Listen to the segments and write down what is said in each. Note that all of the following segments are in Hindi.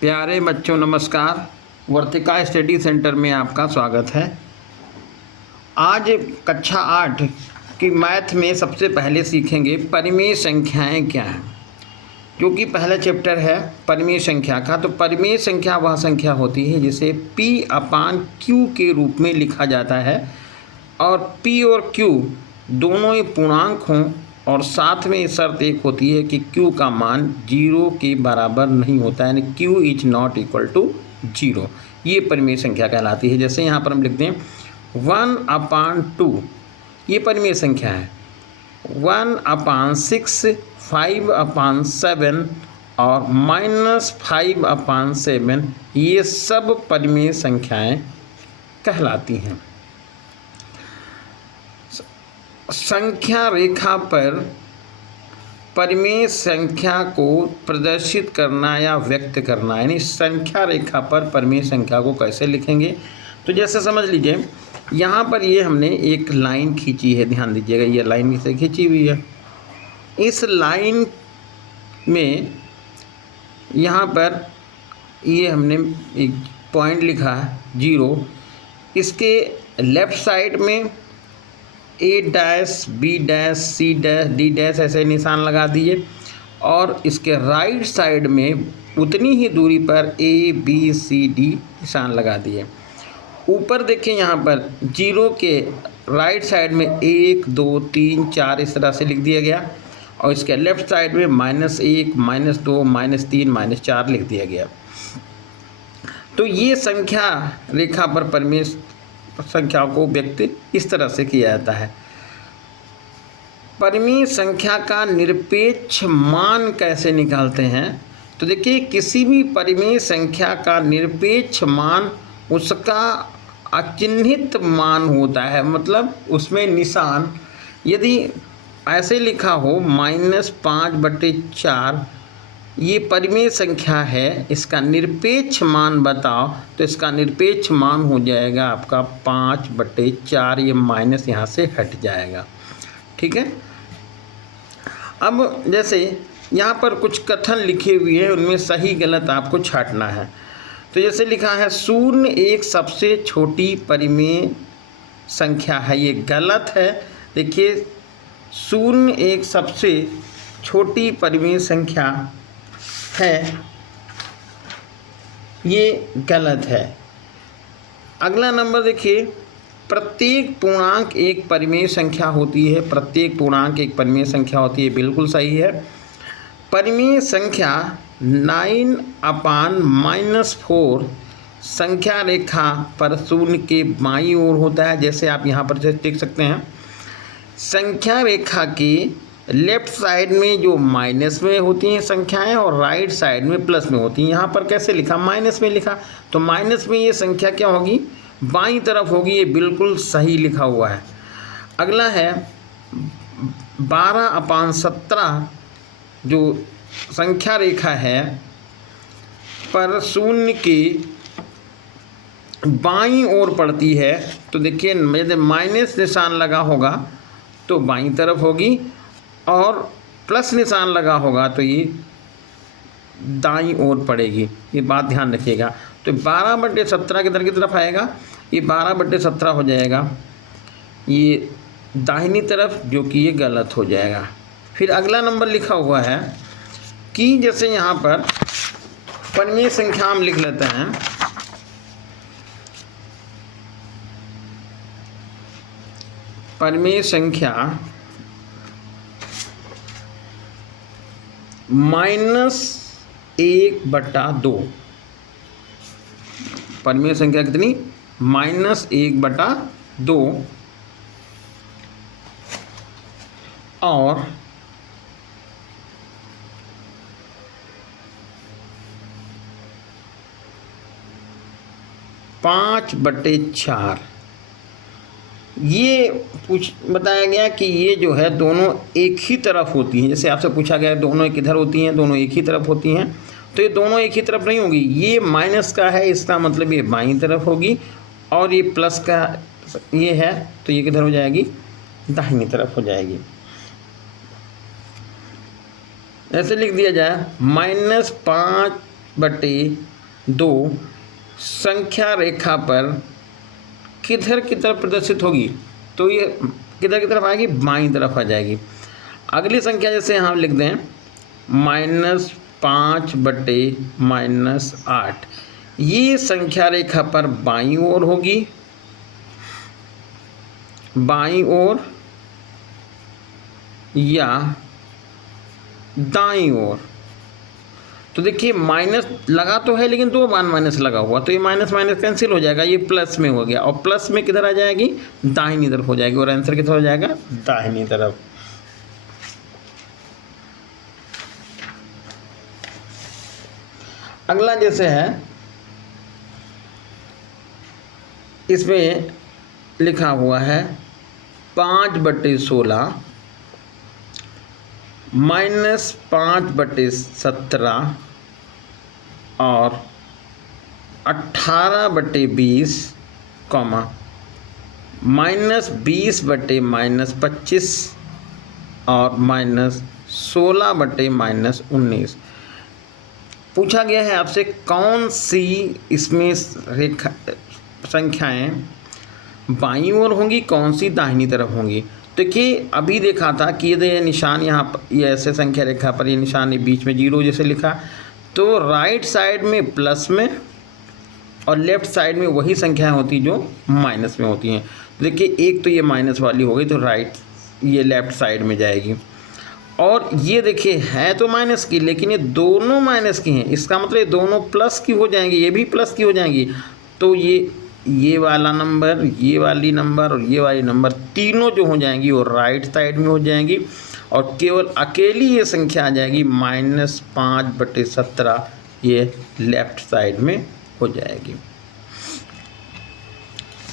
प्यारे बच्चों नमस्कार। वर्तिका स्टडी सेंटर में आपका स्वागत है। आज कक्षा 8 की मैथ में सबसे पहले सीखेंगे परिमेय संख्याएं क्या हैं, जो कि पहला चैप्टर है परिमेय संख्या का। तो परिमेय संख्या वह संख्या होती है जिसे P/Q के रूप में लिखा जाता है और P और Q दोनों ही पूर्णांक हों और साथ में शर्त एक होती है कि Q का मान 0 के बराबर नहीं होता है, यानी Q is not equal to 0। ये परिमेय संख्या कहलाती है। जैसे यहाँ पर हम लिखते हैं 1/2, ये परिमेय संख्या है। 1/6, 5/7 और -5/7, ये सब परिमेय संख्याएं कहलाती हैं। संख्या रेखा पर परिमेय संख्या को प्रदर्शित करना या व्यक्त करना, यानी संख्या रेखा पर परिमेय संख्या को कैसे लिखेंगे। तो जैसे समझ लीजिए यहाँ पर ये हमने एक लाइन खींची है, ध्यान दीजिएगा ये लाइन इसे खींची हुई है। इस लाइन में यहाँ पर ये हमने एक पॉइंट लिखा है 0। इसके लेफ़्ट साइड में A dash, B dash, C dash, D dash ऐसे निशान लगा दिए और इसके राइट साइड में उतनी ही दूरी पर A, B, C, D निशान लगा दिए। ऊपर देखिए यहाँ पर 0 के राइट साइड में 1, 2, 3, 4 इस तरह से लिख दिया गया और इसके लेफ़्ट साइड में -1, -2, -3, -4 लिख दिया गया। तो ये संख्या रेखा पर परिमेय संख्या को व्यक्त इस तरह से किया जाता है। परिमेय संख्या का निरपेक्ष मान कैसे निकालते हैं, तो देखिए किसी भी परिमेय संख्या का निरपेक्ष मान उसका अचिह्नित मान होता है, मतलब उसमें निशान यदि ऐसे लिखा हो -5/4, ये परिमेय संख्या है, इसका निरपेक्ष मान बताओ, तो इसका निरपेक्ष मान हो जाएगा आपका 5/4। ये माइनस यहाँ से हट जाएगा, ठीक है। अब जैसे यहाँ पर कुछ कथन लिखे हुए हैं, उनमें सही गलत आपको छांटना है। तो जैसे लिखा है 0 एक सबसे छोटी परिमेय संख्या है, ये गलत है। देखिए 0 एक सबसे छोटी परिमेय संख्या है, ये गलत है। अगला नंबर देखिए, प्रत्येक पूर्णांक एक परिमेय संख्या होती है। प्रत्येक पूर्णांक एक परिमेय संख्या होती है, बिल्कुल सही है। परिमेय संख्या 9/-4 संख्या रेखा पर 0 के बाईं ओर होता है। जैसे आप यहाँ पर देख सकते हैं, संख्या रेखा के लेफ्ट साइड में जो माइनस में होती हैं संख्याएं और राइट साइड में प्लस में होती हैं। यहाँ पर कैसे लिखा, माइनस में लिखा, तो माइनस में ये संख्या क्या होगी, बाईं तरफ होगी। ये बिल्कुल सही लिखा हुआ है। अगला है 12/17 जो संख्या रेखा है पर 0 के बाईं ओर पड़ती है। तो देखिए यदि माइनस निशान लगा होगा तो बाईं तरफ होगी और प्लस निशान लगा होगा तो ये दाईं ओर पड़ेगी। ये बात ध्यान रखिएगा। तो 12/17 किधर की तरफ आएगा, ये 12/17 हो जाएगा, ये दाहिनी तरफ, जो कि ये गलत हो जाएगा। फिर अगला नंबर लिखा हुआ है कि जैसे यहाँ पर परिमेय संख्या हम लिख लेते हैं, परिमेय संख्या -1/2। परिमेय संख्या कितनी, -1/2 और 5/4। ये बताया गया कि ये जो है दोनों एक ही तरफ होती हैं। जैसे आपसे पूछा गया दोनों किधर होती हैं, दोनों एक ही तरफ होती हैं, तो ये दोनों एक ही तरफ नहीं होगी। ये माइनस का है, इसका मतलब ये बाईं तरफ होगी, और ये प्लस का ये है तो ये किधर हो जाएगी, दाहिनी तरफ हो जाएगी। ऐसे लिख दिया जाए -5 5/2 संख्या रेखा पर किधर की तरफ प्रदर्शित होगी? तो ये किधर की तरफ आएगी? बाईं तरफ आ जाएगी। अगली संख्या जैसे यहाँ लिख दें -5/-8, ये संख्या रेखा पर बाईं ओर होगी, बाईं ओर या दाईं ओर। तो देखिए माइनस लगा तो है लेकिन 2 बार माइनस लगा हुआ, तो ये माइनस माइनस कैंसिल हो जाएगा, ये प्लस में हो गया और प्लस में किधर आ जाएगी? दाहिनी तरफ हो जाएगी और आंसर किधर हो जाएगा? दाहिनी तरफ। अगला जैसे है, इसमें लिखा हुआ है 5/16 -5/17 और 18/20, -20/-25 और -16/-19। पूछा गया है आपसे कौन सी इसमें रेखा संख्याएं बाईं ओर होंगी, कौन सी दाहिनी तरफ होंगी। देखिए अभी देखा था कि ये निशान यहाँ पर, ये ऐसे संख्या रेखा पर ये निशान ये बीच में 0 जैसे लिखा, तो राइट साइड में प्लस में और लेफ्ट साइड में वही संख्याएं होती जो माइनस में होती हैं। देखिए एक तो ये माइनस वाली हो गई तो राइट ये लेफ्ट साइड में जाएगी, और ये देखिए है तो माइनस की लेकिन ये दोनों माइनस की हैं, इसका मतलब ये दोनों प्लस की हो जाएंगी, ये भी प्लस की हो जाएंगी। तो ये वाला नंबर, ये वाली नंबर और ये वाली नंबर तीनों जो हो जाएंगी वो राइट साइड में हो जाएंगी, और केवल अकेली ये संख्या आ जाएगी -5/17, ये लेफ्ट साइड में हो जाएगी।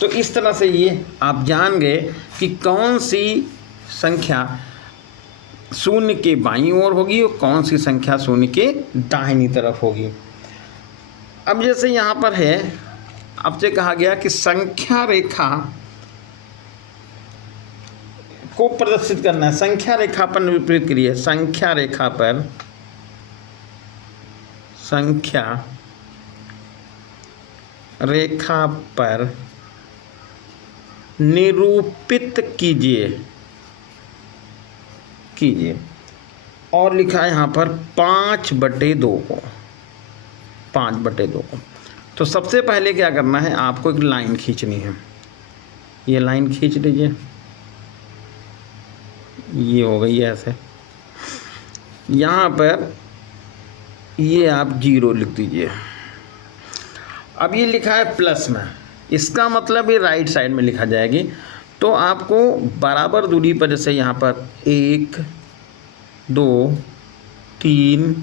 तो इस तरह से ये आप जान गए कि कौन सी संख्या शून्य के बाईं ओर होगी और कौन सी संख्या शून्य के दाहिनी तरफ होगी। अब जैसे यहाँ पर है, आपसे कहा गया कि संख्या रेखा को प्रदर्शित करना है, संख्या रेखा पर विपरीत करिए, संख्या रेखा पर निरूपित कीजिए और लिखा है यहाँ पर 5/2 को, 5/2 को। तो सबसे पहले क्या करना है, आपको एक लाइन खींचनी है, ये लाइन खींच लीजिए, ये हो गई है ऐसे। यहाँ पर ये आप 0 लिख दीजिए। अब ये लिखा है प्लस में, इसका मतलब ये राइट साइड में लिखा जाएगी। तो आपको बराबर दूरी पर जैसे यहाँ पर 1 2 3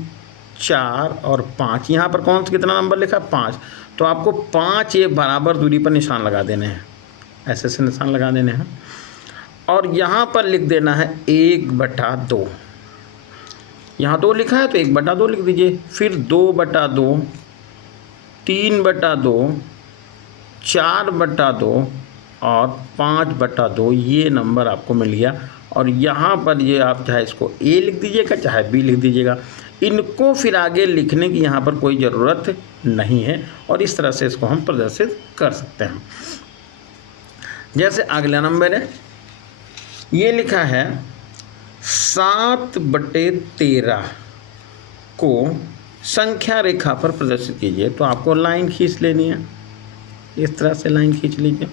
4 और 5, यहाँ पर कौन सा कितना नंबर लिखा? 5। तो आपको 5 ये बराबर दूरी पर निशान लगा देने हैं, ऐसे से निशान लगा देने हैं, और यहाँ पर लिख देना है 1/2। यहाँ 2 लिखा है तो 1/2 लिख दीजिए, फिर 2/2, 3/2, 4/2 और 5/2, ये नंबर आपको मिल गया। और यहाँ पर ये आप चाहे इसको ए लिख दीजिएगा चाहे बी लिख दीजिएगा, इनको फिर आगे लिखने की यहाँ पर कोई ज़रूरत नहीं है, और इस तरह से इसको हम प्रदर्शित कर सकते हैं। जैसे अगला नंबर है, ये लिखा है 7/13 को संख्या रेखा पर प्रदर्शित कीजिए। तो आपको लाइन खींच लेनी है, इस तरह से लाइन खींच लीजिए,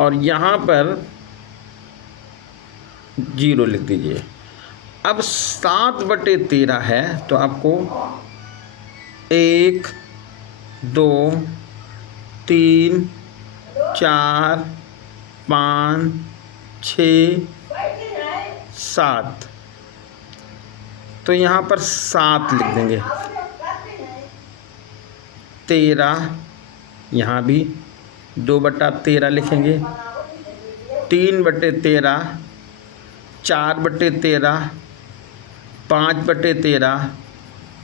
और यहाँ पर 0 लिख दीजिए। अब 7/13 है तो आपको 1 2 3 4 5 6 7, तो यहाँ पर 7 लिख देंगे। 13, यहाँ भी 2/13 लिखेंगे, 3/13, 4/13, 5/13,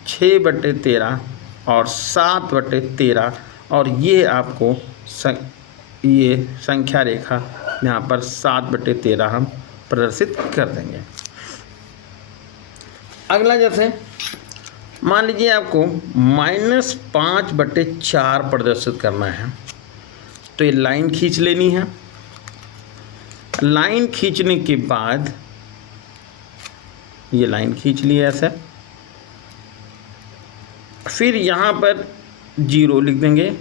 6/13 और 7/13, और ये आपको ये संख्या रेखा यहाँ पर 7/13 हम प्रदर्शित कर देंगे। अगला जैसे मान लीजिए आपको -5/4 प्रदर्शित करना है, तो ये लाइन खींच लेनी है। लाइन खींचने के बाद ये लाइन खींच ली ऐसे, फिर यहाँ पर 0 लिख देंगे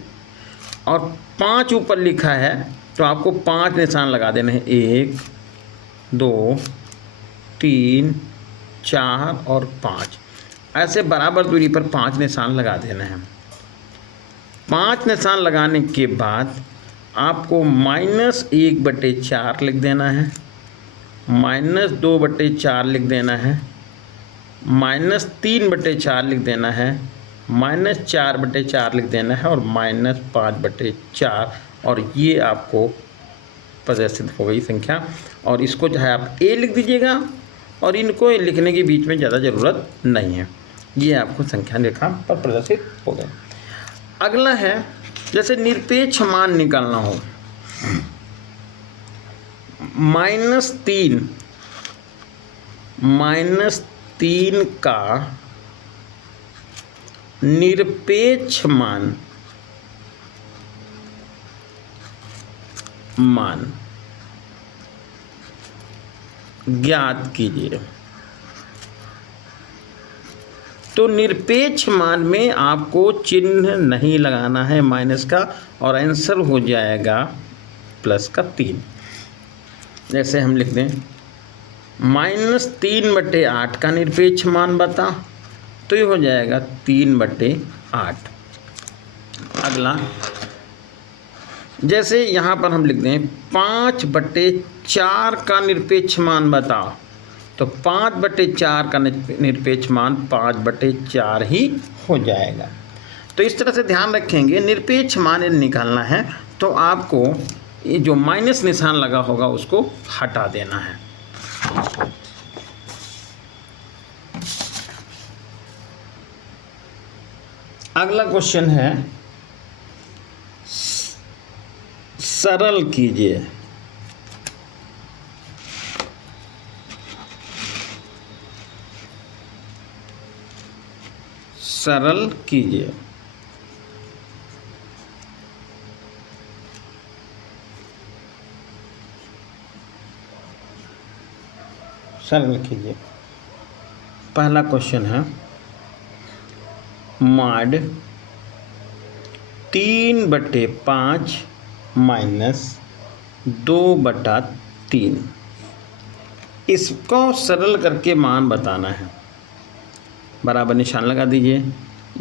और 5 ऊपर लिखा है तो आपको 5 निशान लगा देने हैं। 1 2 3 4 और 5, ऐसे बराबर दूरी पर 5 निशान लगा देने हैं। 5 निशान लगाने के बाद आपको -1/4 लिख देना है, -2/4 लिख देना है, -3/4 लिख देना है, -4/4 लिख देना है और -5/4, और ये आपको प्रदर्शित हो गई संख्या। और इसको जो है आप ए लिख दीजिएगा और इनको लिखने के बीच में ज़्यादा ज़रूरत नहीं है। ये आपको संख्या रेखा पर प्रदर्शित हो गए। अगला है जैसे निरपेक्ष मान निकालना हो, -3 का निरपेक्ष मान ज्ञात कीजिए। तो निरपेक्ष मान में आपको चिन्ह नहीं लगाना है माइनस का, और आंसर हो जाएगा +3। जैसे हम लिख दें -3/8 का निरपेक्ष मान बता, तो ये हो जाएगा 3/8। अगला जैसे यहाँ पर हम लिख दें 5/4 का निरपेक्ष मान बताओ, तो 5/4 का निरपेक्ष मान 5/4 ही हो जाएगा। तो इस तरह से ध्यान रखेंगे, निरपेक्ष मान निकालना है तो आपको ये जो माइनस निशान लगा होगा उसको हटा देना है। अगला क्वेश्चन है सरल कीजिए। सरल कीजिए। सरल कीजिए। पहला क्वेश्चन है मॉड 3/5 -2/3, इसको सरल करके मान बताना है। बराबर निशान लगा दीजिए।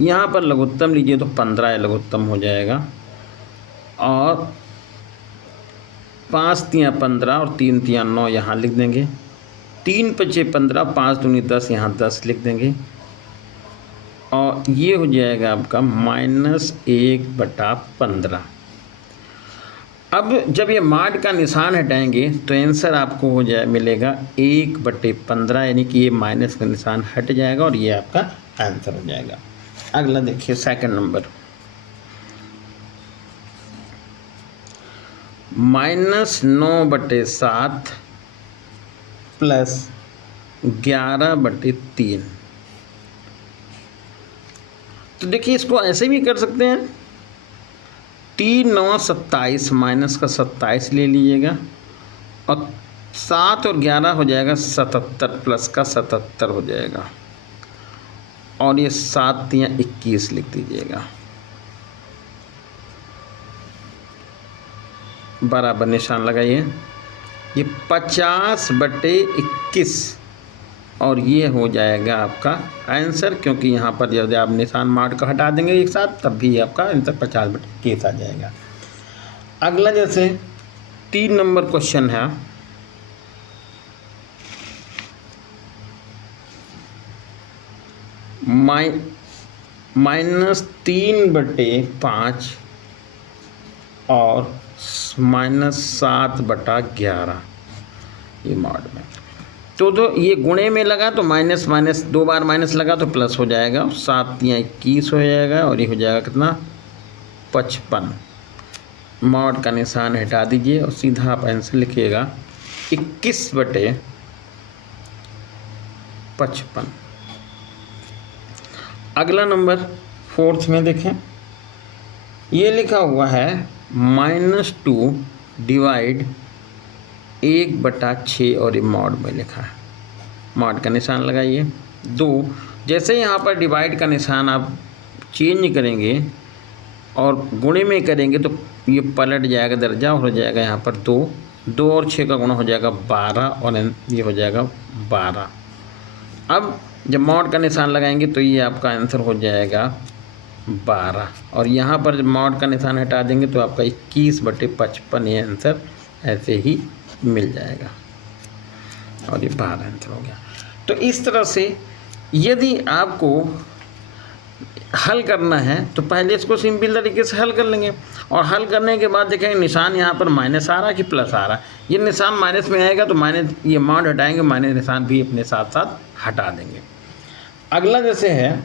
यहाँ पर लघुत्तम लीजिए तो 15 लघुत्तम हो जाएगा, और 5 तियाँ 15 और 3 तियाँ 9 यहाँ लिख देंगे। 3 5 15, 5 दूनी 10, यहाँ 10 लिख देंगे, और ये हो जाएगा आपका -1/15। अब जब ये माड का निशान हटाएंगे तो आंसर आपको हो जाए मिलेगा 1/15, यानी कि ये माइनस का निशान हट जाएगा और ये आपका आंसर हो जाएगा। अगला देखिए सेकंड नंबर, -9/7 +11/3। तो देखिए इसको ऐसे भी कर सकते हैं, 3 9 27, माइनस का 27 ले लीजिएगा, और 7 और 11 हो जाएगा 77, प्लस का 77 हो जाएगा, और ये 7 तियाँ 21 लिख दीजिएगा। बराबर निशान लगाइए। ये 50/21, और ये हो जाएगा आपका आंसर, क्योंकि यहाँ पर जब आप निशान मार्क का हटा देंगे एक साथ तब भी आपका आंसर 50/21 आ जाएगा। अगला जैसे 3 नंबर क्वेश्चन है, -3/5 और -7/11, ये मॉड में तो ये गुणे में लगा तो माइनस माइनस 2 बार माइनस लगा तो प्लस हो जाएगा, 7 तियाँ 21 हो जाएगा, और ये हो जाएगा कितना 55। मॉड का निशान हटा दीजिए और सीधा आप आंसर लिखिएगा 21/55। अगला नंबर 4th में देखें, ये लिखा हुआ है -2 डिवाइड 1/6 और ये मॉड में लिखा है, मॉड का निशान लगाइए। 2 जैसे यहाँ पर डिवाइड का निशान आप चेंज करेंगे और गुणे में करेंगे तो ये पलट जाएगा, दर्जा हो जाएगा यहाँ पर 2 और 6 का गुणा हो जाएगा 12 और ये हो जाएगा 12। अब जब मॉड का निशान लगाएंगे तो ये आपका आंसर हो जाएगा 12 और यहाँ पर जब मॉड का निशान हटा देंगे तो आपका 21/55 ये आंसर ऐसे ही मिल जाएगा और ये 12 आंसर हो गया। तो इस तरह से यदि आपको हल करना है तो पहले इसको सिंपल तरीके से हल कर लेंगे और हल करने के बाद देखेंगे निशान यहाँ पर माइनस आ रहा है कि प्लस आ रहा है। ये निशान माइनस में आएगा तो माइनस, ये मॉड हटाएंगे, माइनस निशान भी अपने साथ साथ हटा देंगे। अगला जैसे है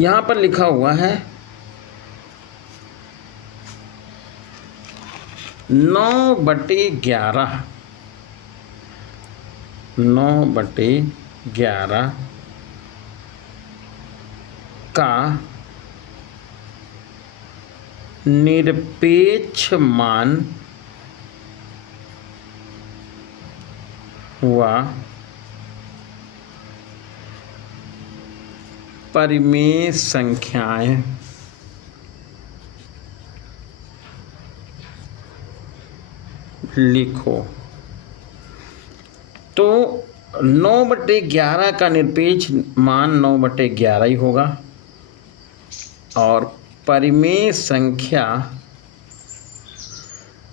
यहाँ पर लिखा हुआ है 9/11 का निरपेक्ष मान हुआ परिमेय संख्याएं लिखो। तो 9/11 का निरपेक्ष मान 9/11 ही होगा और परिमेय संख्या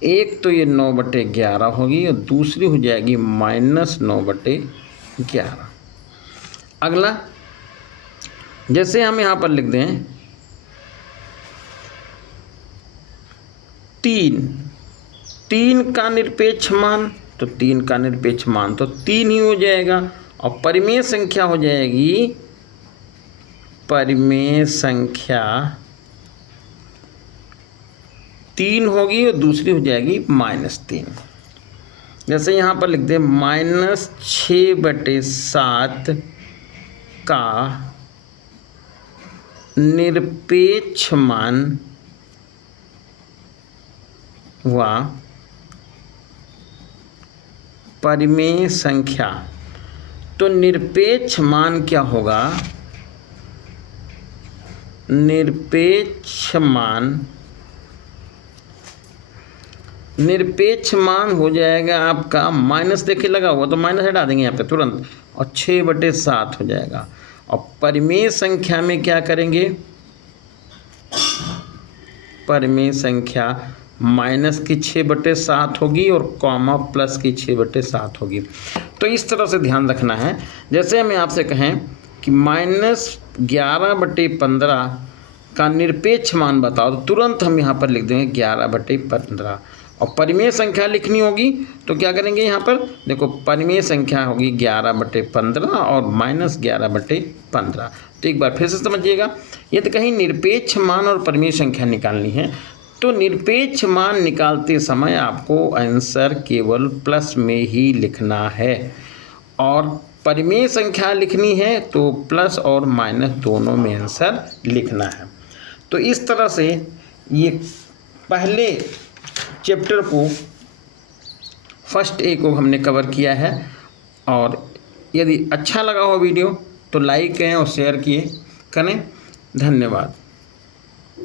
एक तो ये 9/11 होगी और दूसरी हो जाएगी -9/11। अगला जैसे हम यहाँ पर लिख दें 3 का निरपेक्ष मान, तो 3 का निरपेक्ष मान तो 3 ही हो जाएगा और परिमेय संख्या हो जाएगी, परिमेय संख्या 3 होगी और दूसरी हो जाएगी -3। जैसे यहाँ पर लिख दें -6/7 का निरपेक्ष मान हुआ परिमेय संख्या। तो निरपेक्ष मान क्या होगा, निरपेक्ष मान हो जाएगा आपका माइनस, देखिए लगा हुआ तो माइनस हटा देंगे यहाँ पे तुरंत और 6/7 हो जाएगा। और परिमेय संख्या में क्या करेंगे, परिमेय संख्या माइनस की 6/7 होगी और कॉमा प्लस की 6/7 होगी। तो इस तरह से ध्यान रखना है। जैसे हमें आपसे कहें कि -11/15 का निरपेक्ष मान बताओ तो तुरंत हम यहाँ पर लिख देंगे 11/15 और परिमेय संख्या लिखनी होगी तो क्या करेंगे, यहाँ पर देखो परिमेय संख्या होगी 11/15 और -11/15। तो एक बार फिर से समझिएगा, यदि कहीं निरपेक्ष मान और परिमेय संख्या निकालनी है तो निरपेक्ष मान निकालते समय आपको आंसर केवल प्लस में ही लिखना है और परिमेय संख्या लिखनी है तो प्लस और माइनस दोनों में आंसर लिखना है। तो इस तरह से ये पहले चैप्टर को फर्स्ट ए को हमने कवर किया है और यदि अच्छा लगा हो वीडियो तो लाइक करें और शेयर करें। धन्यवाद।